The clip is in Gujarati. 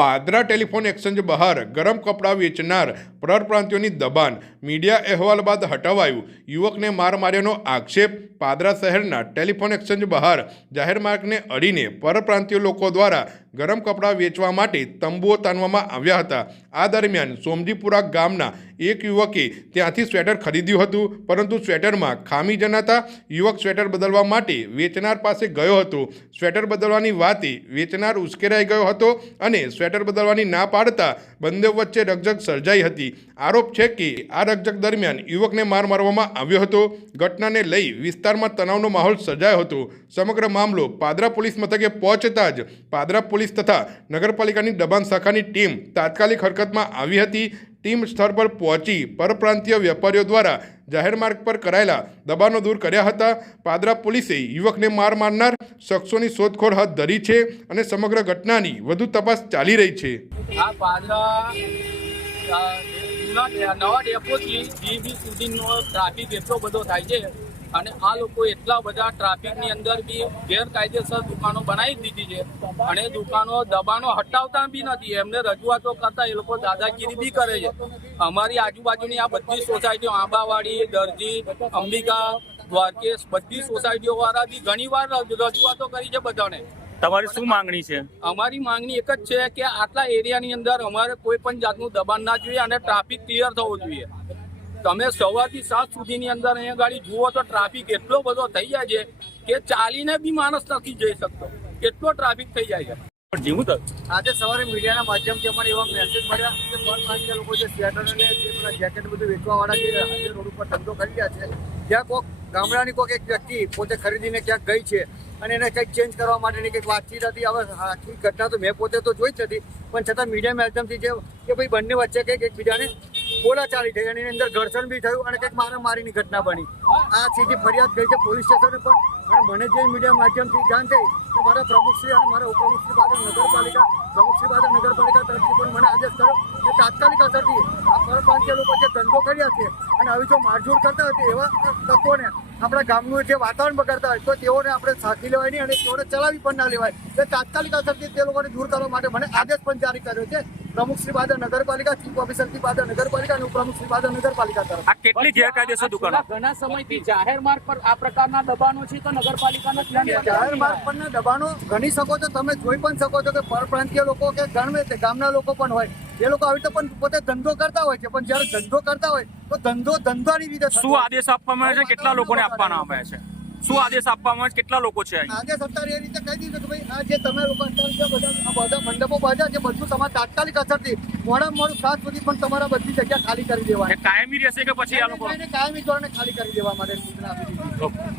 પાદરા ટેલિફોન એક્સચેન્જ બહાર ગરમ કપડાં વેચનાર પરપ્રાંતિયોની દબાણ મીડિયા અહેવાલ બાદ હટાવાયું। યુવકને માર માર્યાનો આક્ષેપ। પાદરા શહેરના ટેલિફોન એક્સચેન્જ બહાર જાહેર માર્ગને અડીને પરપ્રાંતિયો લોકો દ્વારા ગરમ કપડાં વેચવા માટે તંબુઓ તાનવામાં આવ્યા હતા। આ દરમિયાન સોમજીપુરા ગામના એક યુવકે ત્યાંથી સ્વેટર ખરીદ્યું હતું, પરંતુ સ્વેટરમાં ખામી જણાતા યુવક સ્વેટર બદલવા માટે વેચનાર પાસે ગયો હતો। સ્વેટર બદલવાની વાતે વેચનાર ઉશ્કેરાઈ ગયો હતો અને સ્વેટર બદલવાની ના પાડતા બંને વચ્ચે રકઝક સર્જાઈ હતી। આરોપ છે કે આ રકઝક દરમિયાન યુવકને માર મારવામાં આવ્યો હતો। ઘટનાને લઈ વિસ્તારમાં તણાવનો માહોલ સર્જાયો હતો। સમગ્ર મામલો પાદરા પોલીસ મથકે પહોંચતા જ પાદરા પોલીસ તથા નગરપાલિકાની દબાણ શાખાની ટીમ તાત્કાલિક હરકતમાં આવી હતી। ટીમ સ્થળ પર પહોંચી પરપ્રાંતીય વેપારીઓ દ્વારા જાહેર માર્ગ પર કરાયેલા દબાણો દૂર કર્યા હતા। પાદરા પોલીસે યુવકને માર મારનાર શખ્સોની શોધખોળ હાથ ધરી છે અને સમગ્ર ઘટનાની વધુ તપાસ ચાલી રહી છે। આ પાદરા નવા ડેપોથી જીબી સુધીનો ટ્રાફિક એટલો બધો થાય છે અને આ લોકો એટલા બધા ટ્રાફિકની અંદર બી ગેરકાયદેસર દુકાનો બનાવી દીધી છે અને દુકાનો દબાણો હટાવતા બી નથી। એમને રજૂઆતો કરતા એ લોકો દાદાગીરી બી કરે છે। અમારી આજુબાજુની આ બધી સોસાયટીઓ આંબાવાડી, દરજી, અંબિકા, દ્વારકેશ બધી સોસાયટીઓ વાળા બી ઘણી વાર રજૂઆતો કરી છે બધાને। તમારી શું માંગણી છે? અમારી માંગણી એક જ છે કે આટલા એરિયાની અંદર અમારે કોઈ પણ જાતનું દબાણ ના જોઈએ અને ટ્રાફિક ક્લિયર થવો જોઈએ। તમે સવારથી 7 સુધીની અંદર અહીંયા ગાડી જુઓ તો ટ્રાફિક એટલો બધો થઈ જાય છે કે ચાલીને બી માણસ નથી જઈ શકતો, એટલો ટ્રાફિક થઈ જાય છે। આજે સવારે મીડિયાના માધ્યમથી અમને એવા મેસેજ મળ્યા કે પરપ્રાંતીય લોકો જે સ્વેટર અને જે બધા જેકેટ બધું વેચવાવાળા જે આજે રોડ ઉપર ધંધો કરી રહ્યા છે, ત્યાં કોઈક ગામડાની કોઈક એક વ્યક્તિ પોતે ખરીદીને ક્યાંક ગઈ છે અને એને કંઈક ચેન્જ કરવા માટેની કંઈક વાતચીત હતી। હવે આખી ઘટના તો મેં પોતે તો જોઈ જ નથી, પણ છતાં મીડિયા માધ્યમથી જે કે ભાઈ બંને વચ્ચે કંઈક એકબીજાને બોલાચાલી થઈ અને એની અંદર ઘર્ષણ બી થયું અને કંઈક મારામારીની ઘટના બની। આ સીધી ફરિયાદ ગઈ છે પોલીસ સ્ટેશને પણ, અને મને જે મીડિયા માધ્યમથી જાણ થઈ તો મારા પ્રમુખશ્રી અને મારા ઉપપ્રમુખશ્રી પાદરા નગરપાલિકા પ્રમુખશ્રી પાદરા નગરપાલિકા તરફથી પણ મને આદેશ કર્યો કે તાત્કાલિક અસરથી આ પરપ્રાંતીય લોકો જે ધંધો કર્યા છે અને આવી જો મારઝૂડ કરતા હોય એવા તત્વોને આપણા ગામનું જે વાતાવરણ બગાડતા હોય તો તેઓને આપણે સાથી લેવાય નહીં અને તેઓને ચલાવી પણ ના લેવાય। એટલે તાત્કાલિક અસરથી તે લોકોને દૂર કરવા માટે મને આદેશ પણ જારી કર્યો છે પ્રમુખશ્રી પાદરા નગરપાલિકા, ચીફ ઓફિસરથી પાદરા નગરપાલિકા અને ઉપપ્રમુખશ્રી પાદરા નગરપાલિકા તરફ। આ કેટલી ગેરકાયદેસર દુકાનો? ઘણા સમયથી જાહેર માર્ગ પર આ પ્રકારના દબાણો છે તો નગરપાલિકાનો જાહેર માર્ગ પરના દબાણો ગણી શકો છો, તમે જોઈ પણ શકો છો કે પરપ્રાંતીય લોકો કે ગણવે તે ગામના લોકો પણ હોય, એ લોકો આવી રીતે પણ પોતે ધંધો કરતા હોય છે, પણ જ્યારે ધંધો કરતા હોય તો ધંધાની રીતે શું આદેશ આપવામાં આવે છે? કેટલા લોકોને આપવાના આવે છે? શું આદેશ આપવામાં આવે છે? કેટલા લોકો છે? આદેશ અત્યારે એ રીતે કહી દીધું કે ભાઈ આ જે તમે લોકો અત્યારે બધા મંડપો બાંધ્યા છે બધું તમારે તાત્કાલિક અસરથી મોડામાં મોડું 7 સુધી પણ તમારા બધી જગ્યા ખાલી કરી દેવાની। કાયમી રહેશે કે પછી આ લોકો કાયમી ધોરણે ખાલી કરી દેવા માટે સૂચના આપી દીધી।